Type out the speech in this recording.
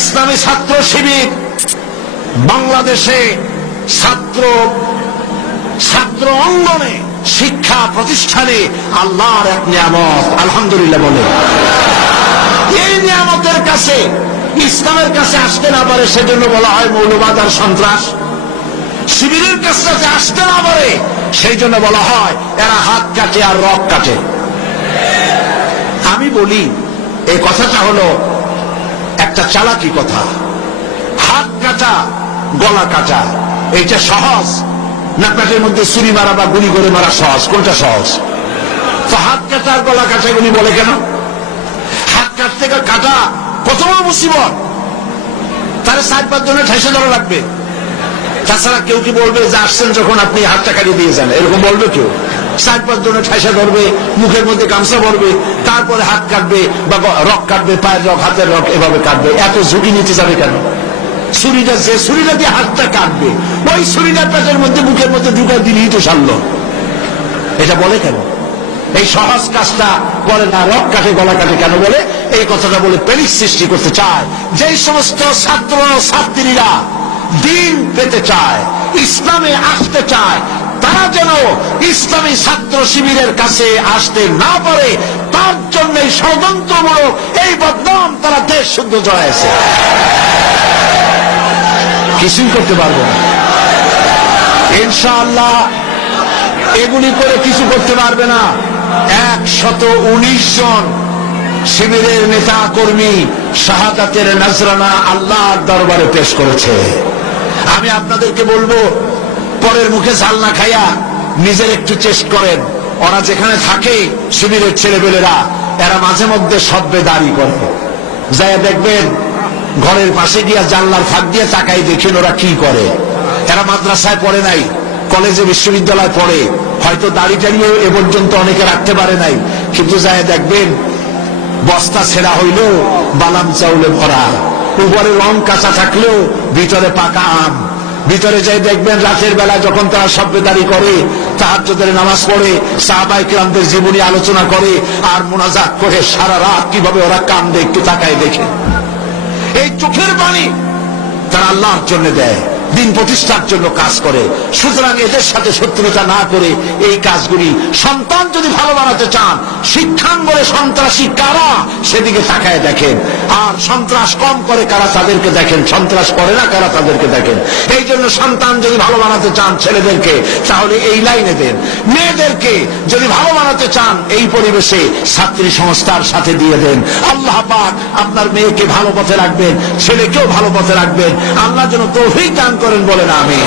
ইসলামী ছাত্র শিবির বাংলাদেশে ছাত্র ছাত্র অঙ্গনে শিক্ষা প্রতিষ্ঠানে আল্লাহর এক নিয়ামত, আলহামদুলিল্লাহ বলে। এই নিয়ামতের কাছে, ইসলামের কাছে আসতে না পারে সেজন্য বলা হয় মৌলবাদ আর সন্ত্রাস। শিবিরের কাছে আসতে না পারে সেই জন্য বলা হয় এরা হাত কাটে আর রক কাটে। আমি বলি, এই কথাটা হলো একটা চালাকি কথা। হাত কাটা, গলা কাটা, এইটা সহজ? না পেটের মধ্যে ছুরি মারা বা গুলি করে মারা সহজ? কোনটা সহজ? তো হাত কাটা আর গলা কাটা গুলি বলে কেন? হাত কাটতে কাটা কত বড় মুসিবত। তাহলে সাত পাঁচ জনের ঠেসে ধরা লাগবে। তাছাড়া কেউ কি বলবে যে আসছেন যখন আপনি হাতটা কাটিয়ে দিয়ে যান? এরকম বলবে কেউ? চার পাঁচ জনের ঠেসা ধরবে, মুখের মধ্যে গামছা ভরবে তারপরে হাত কাটবে বা রক কাটবে, পায়ের রক, হাতের রক, এভাবে কাটবে। এত ঝুঁকি নিতে যাবে কেন? ছুরিটা যে ছুরিটা দিয়ে হাতটা কাটবে, ওই ছুরিটার পেটের মধ্যে, মুখের মধ্যে ঢুকায় দিলেই তো সারলো। এটা বলে কেন? এই সহজ কাজটা করে না, রক কাটে, গলা কাটে কেন বলে? এই কথাটা বলে পেলিক সৃষ্টি করতে চায়। যে সমস্ত ছাত্র, ছাত্রীরা দিন পেতে চায়, ইসলামে আসতে চায় যেন ইসলামী ছাত্র শিবিরের কাছে আসতে না পারে, তার জন্য ষড়যন্ত্রমূলক এই বদনাম তারা দেশ শুদ্ধ জড়াইছে। কিছুই করতে পারব না। ইনশাআল্লাহ এগুলি করে কিছু করতে পারবে না। একশত উনিশ জন শিবিরের নেতা কর্মী শাহাদাতের নজরানা আল্লাহর দরবারে পেশ করেছে। আমি আপনাদেরকে বলব পরের মুখে ঝাল না খাইয়া নিজের একটু চেষ্ট করেন। ওরা যেখানে থাকে, শিবিরের ছেলেবেলেরা এরা মাঝে মধ্যে সব্যে দাঁড়ি করে। যায় দেখবেন, ঘরের পাশে গিয়া জানলার ফাঁক দিয়ে তাকাই দেখেন ওরা কি করে। এরা মাদ্রাসায় পড়ে নাই, কলেজে বিশ্ববিদ্যালয় পড়ে। হয়তো দাড়ি টাড়িয়ে এ পর্যন্ত অনেকে রাখতে পারে নাই। কিন্তু যায় দেখবেন, বস্তা ছেঁড়া হইলেও বালাম চাউলে ভরা। উপরে রং কাঁচা থাকলেও ভিতরে পাকা আম। ভিতরে যাই দেখবেন রাতের বেলা যখন তারা সভ্যদারি করে, তাহাজ্জুদের নামাজ পড়ে সাহাবাই ক্রান্তের জীবনী আলোচনা করে, আর মোনাজাত করে সারা রাত কীভাবে ওরা কান্দে একটু তাকায় দেখে। এই চোখের বাণী তারা আল্লাহর জন্য দেয়, দিন প্রতিষ্ঠার জন্য কাজ করে। সুতরাং এদের সাথে শত্রুতা না করে এই কাজগুলি সন্তান যদি ভালো বানাতে চান, শিক্ষাঙ্গনে সন্ত্রাসী কারা? সেদিকে তাকায় দেখেন। আর সন্ত্রাস কম করে কারা তাদেরকে দেখেন, সন্ত্রাস করে না কারা তাদেরকে দেখেন। এই জন্য সন্তান যদি ভালো বানাতে চান ছেলেদেরকে, তাহলে এই লাইনে দেন। মেয়েদেরকে যদি ভালো বানাতে চান, এই পরিবেশে ছাত্রী সংস্থার সাথে দিয়ে দেন। আল্লাহ পাক আপনার মেয়েকে ভালো পথে রাখবেন, ছেলেকেও ভালো পথে রাখবেন। আল্লাহ যেন তৌফিক দান করেন বলেন আমি